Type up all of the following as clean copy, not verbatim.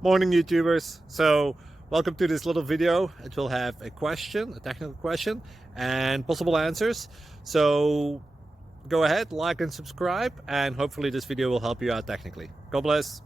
Morning YouTubers. So welcome to this little video. It will have a question, a technical question, and possible answers. So go ahead, like and subscribe, and hopefully this video will help you out technically. God bless.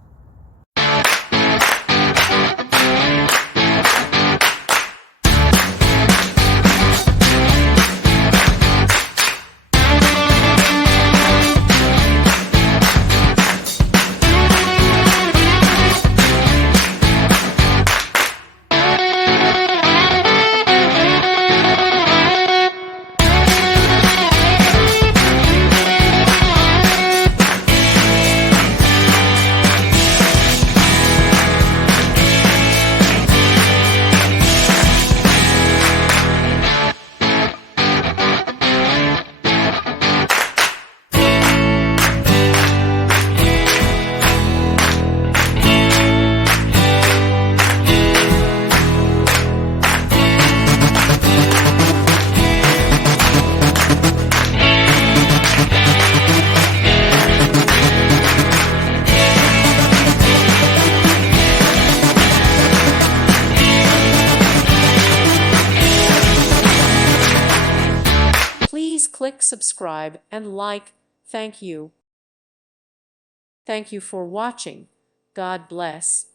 Please click subscribe and like. Thank you. Thank you for watching. God bless.